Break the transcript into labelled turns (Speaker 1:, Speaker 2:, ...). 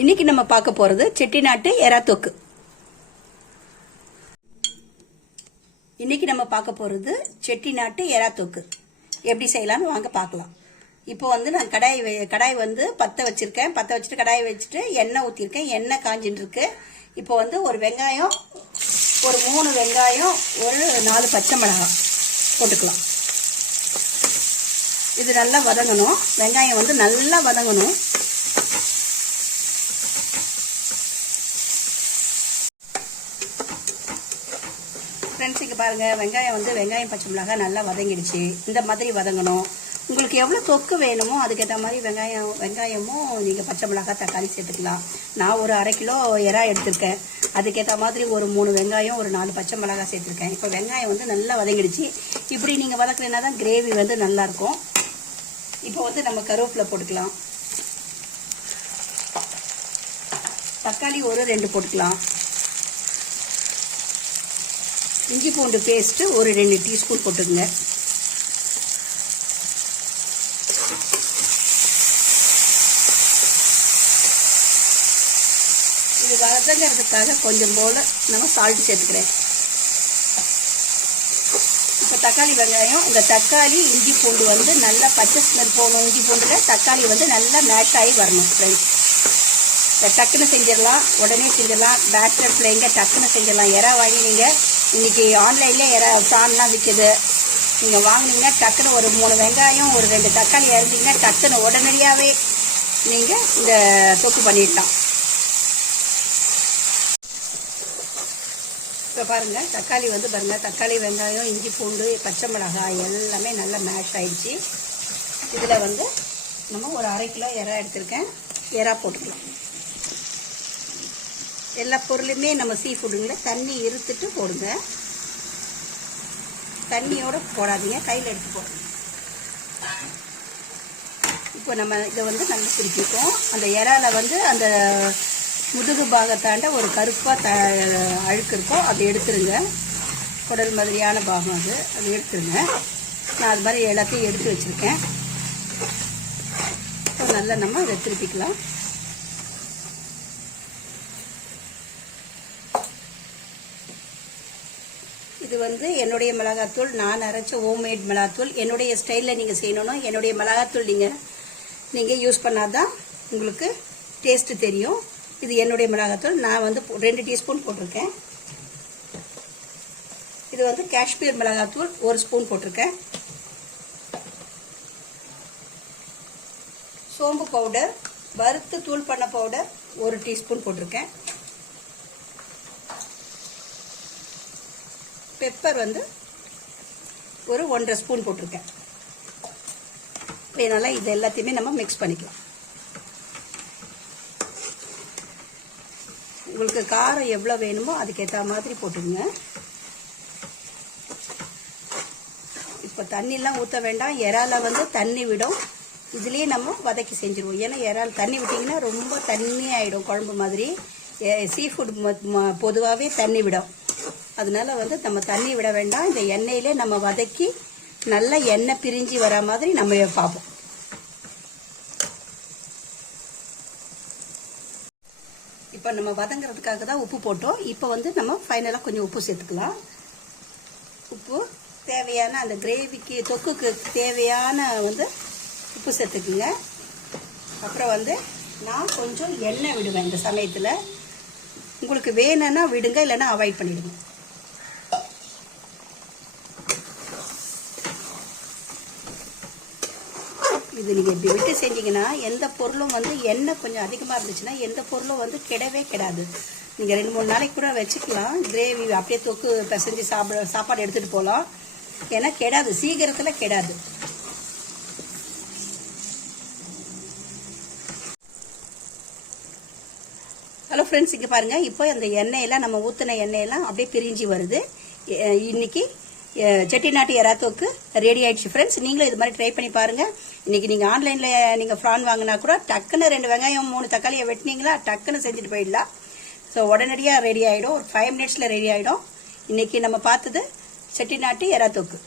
Speaker 1: இன்னைக்கு நம்ம பார்க்க போறது செட்டிநாட்டு எறா தொக்கு இன்னைக்கு நம்ம பார்க்க போறது செட்டிநாட்டு எறா தொக்கு எப்படி செய்யலாம்னு வாங்க பார்க்கலாம். இப்போ வந்து நான் கடாய் கடாய் வந்து பற்ற வச்சுருக்கேன். பற்ற வச்சுட்டு கடாய் வச்சுட்டு எண்ணெய் ஊற்றிருக்கேன் எண்ணெய் காஞ்சின்னு இருக்கு இப்போ வந்து ஒரு வெங்காயம் ஒரு மூணு வெங்காயம் ஒரு நாலு பச்சை மிளகாய் போட்டுக்கலாம். இது நல்லா வதங்கணும். வெங்காயம் வந்து நல்லா வதங்கணும். ஃப்ரெண்ட்ஸ் இங்கே பாருங்கள் வெங்காயம் வந்து வெங்காயம் பச்சை மிளகாய் நல்லா வதங்கிடுச்சு. இந்த மாதிரி வதங்கணும். உங்களுக்கு எவ்வளோ தொக்கு வேணுமோ அதுக்கேற்ற மாதிரி வெங்காயம் வெங்காயமும் நீங்கள் பச்சை மிளகாய் தக்காளி சேர்த்துக்கலாம். நான் ஒரு அரை கிலோ எறா எடுத்திருக்கேன். அதுக்கேற்ற மாதிரி ஒரு மூணு வெங்காயம் ஒரு நாலு பச்சை மிளகாய் சேர்த்துருக்கேன். இப்போ வெங்காயம் வந்து நல்லா வதங்கிடுச்சு. இப்படி நீங்கள் வதக்குறீங்கன்னா தான் கிரேவி வந்து நல்லாயிருக்கும் இப்போ வந்து நம்ம கருவேப்பிலை போட்டுக்கலாம். தக்காளி ஒரு ரெண்டு போட்டுக்கலாம். இஞ்சி பூண்டு பேஸ்ட்டு ஒரு ரெண்டு டீஸ்பூன் போட்டுக்கங்க. இது வதங்கிறதுக்காக கொஞ்சம் போல் நம்ம சால்ட் சேர்த்துக்கிறேன். இப்போ தக்காளி வெங்காயம் இந்த தக்காளி இஞ்சி பூண்டு வந்து நல்லா பச்சை ஸ்மெல் போகணும். இஞ்சி பூண்டுல தக்காளி வந்து நல்லா மேஷ் ஆகி வரணும் ஃப்ரெண்ட்ஸ் டக்குன்னு செஞ்சிடலாம் உடனே செஞ்சிடலாம். பேச்சுலர் பிள்ளைங்க டக்குன்னு செஞ்சிடலாம். எறா வாங்கி நீங்கள் இன்றைக்கி ஆன்லைன்லேயே எறா சான்லாம் விற்கிது நீங்கள் வாங்குனீங்கன்னா டக்குன்னு ஒரு மூணு வெங்காயம் ஒரு ரெண்டு தக்காளி இறந்தீங்கன்னா டக்குன்னு உடனடியாகவே நீங்கள் இந்த தொக்கு பண்ணிடலாம். இப்போ பாருங்கள் தக்காளி வந்து பாருங்கள் தக்காளி வெங்காயம் இஞ்சி பூண்டு பச்சை மிளகாய் எல்லாமே நல்லா மேஷ் ஆகிடுச்சு இதில் வந்து நம்ம ஒரு அரை கிலோ எறா எடுத்திருக்கேன். எறா போட்டுக்கலாம். எல்லா பொருளுமே நம்ம சீ ஃபுட்டுங்கள தண்ணி இருத்துட்டு போடுங்க. தண்ணியோட போடாதீங்க கையில் எடுத்து போடுங்க. இப்போ நம்ம இதை வந்து நல்லா திருப்பிப்போம் அந்த இறால வந்து அந்த முதுகு பாகத்தாண்ட ஒரு கருப்பாக த அழுக்கு இருக்கும் அதை எடுத்துருங்க. குடல் மாதிரியான பாகம் அது. அதை எடுத்துருங்க. நான் அது மாதிரி எல்லாத்தையும் எடுத்து வச்சுருக்கேன். இப்போ நல்லா நம்ம இதை திருப்பிக்கலாம். வந்து என்னுடைய மிளகாத்தூள் நான் அரைச்ச ஹோம்மேட் மிளகாத்தூள். என்னுடைய ஸ்டைலில் நீங்கள் செய்யணும்னா என்னுடைய மிளகாத்தூள் நீங்கள் நீங்கள் யூஸ் பண்ணாதான் உங்களுக்கு டேஸ்ட்டு தெரியும். இது என்னுடைய மிளகாத்தூள். நான் வந்து ரெண்டு டீஸ்பூன் போட்டிருக்கேன். இது வந்து காஷ்மீர் மிளகாத்தூள் ஒரு ஸ்பூன் போட்டிருக்கேன். சோம்பு பவுடர் வறுத்து தூள் பண்ண பவுடர் ஒரு டீஸ்பூன் போட்டிருக்கேன். பெப்பர் வந்து ஒரு ஒன்றரை ஸ்பூன் போட்டிருக்கேன். இப்போ இதனால் இது எல்லாத்தையுமே நம்ம மிக்ஸ் பண்ணிக்கலாம். உங்களுக்கு காரம் எவ்வளோ வேணுமோ அதுக்கேற்ற மாதிரி போட்டுக்கோங்க. இப்போ தண்ணிலாம் ஊற்ற வேண்டாம். இறால வந்து தண்ணி விடும். இதுலேயே நம்ம வதக்கி செஞ்சுருவோம். ஏன்னா இறால் தண்ணி விட்டிங்கன்னா ரொம்ப தண்ணி ஆகிடும் குழம்பு மாதிரி. சீ ஃபுட் பொதுவாகவே தண்ணி விடும். அதனால வந்து நம்ம தண்ணி விட வேண்டாம். இந்த எண்ணெயிலே நம்ம வதக்கி நல்லா எண்ணெய் பிரிஞ்சு வர மாதிரி நம்ம பார்ப்போம். இப்போ நம்ம வதங்குறதுக்காக தான் உப்பு போட்டோம். இப்போ வந்து நம்ம ஃபைனலாக கொஞ்சம் உப்பு சேர்த்துக்கலாம். உப்பு தேவையான அந்த கிரேவிக்கு தொக்குக்கு தேவையான வந்து உப்பு சேர்த்துக்குங்க. அப்புறம் வந்து நான் கொஞ்சம் எண்ணெய் விடுவேன் இந்த சமயத்தில். உங்களுக்கு வேணும்னா விடுங்க இல்லைன்னா அவாய்ட் பண்ணிவிடுங்க இது நீங்கள் இப்படி விட்டு செஞ்சீங்கன்னா எந்த பொருளும் வந்து எண்ணெய் கொஞ்சம் அதிகமாக இருந்துச்சுன்னா எந்த பொருளும் வந்து கெடவே கெடாது. நீங்கள் ரெண்டு மூணு நாளைக்கு கூட வச்சுக்கலாம். கிரேவி அப்படியே தொக்கு பிசைஞ்சு சாப்பிட சாப்பாடு எடுத்துகிட்டு போகலாம் ஏன்னா கெடாது. சீக்கிரத்தில் கெடாது. ஹலோ ஃப்ரெண்ட்ஸ் இங்கே பாருங்கள் இப்போ அந்த எண்ணெயெல்லாம் நம்ம ஊற்றின எண்ணெயெல்லாம் அப்படியே பிரிஞ்சு வருது. இன்றைக்கி இன்னைக்கு செட்டிநாட்டு எராத்தோக்கு ரெடி ஆயிடுச்சு ஃப்ரெண்ட்ஸ் நீங்களும் இது மாதிரி ட்ரை பண்ணி பாருங்கள் இன்னைக்கு நீங்கள் ஆன்லைனில் நீங்கள் ஃப்ரான் வாங்கினா கூட டக்குன்னு ரெண்டு வெங்காயம் மூணு தக்காளியை வெட்டினீங்களா டக்குன்னு செஞ்சுட்டு போயிடலாம். ஸோ உடனடியாக ரெடி ஆகிடும் ஒரு ஃபைவ் மினிட்ஸில் ரெடி ஆகிடும் இன்னைக்கு நம்ம பார்த்தது செட்டிநாட்டு எறாத்தோக்கு